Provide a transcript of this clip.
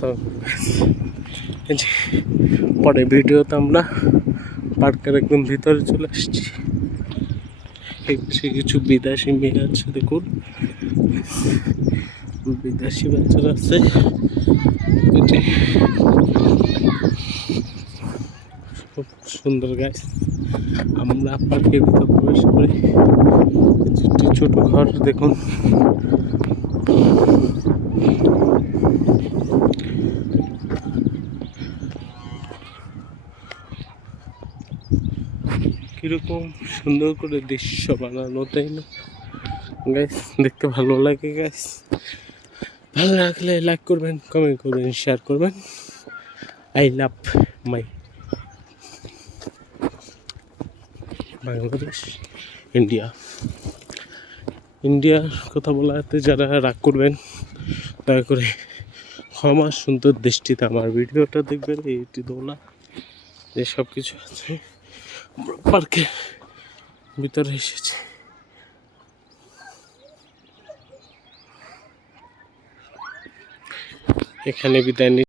So পরে ভিডিওতে আমরা পার্কের একদম ভিতরে চলে আসছি। এই পাশে কিছু বিদেশি মেয়ে আছে, দেখুন বিদেশি বাচ্চারা আছে। খুব সুন্দর গাছ। আমরা পার্কের ভিতর প্রবেশ করি। একটি ছোট ঘর দেখুন। কিরকম সুন্দর করে দৃশ্য বানানো, তাই না গাইস? দেখতে ভালো লাগে গাইস। ভালো লাগলে লাইক করবেন, কমেন্ট করবেন, শেয়ার করবেন। I love my Bangladesh, India. ইন্ডিয়ার কথা বলাতে যারা রাগ করবেন, দয়া করে ক্ষমা সুন্দর দৃষ্টিতে আমার ভিডিওটা দেখবেন। এইটি দোলা যে সব কিছু আছে পার্কের ভিতরে এসেছে। এখানে বিদায়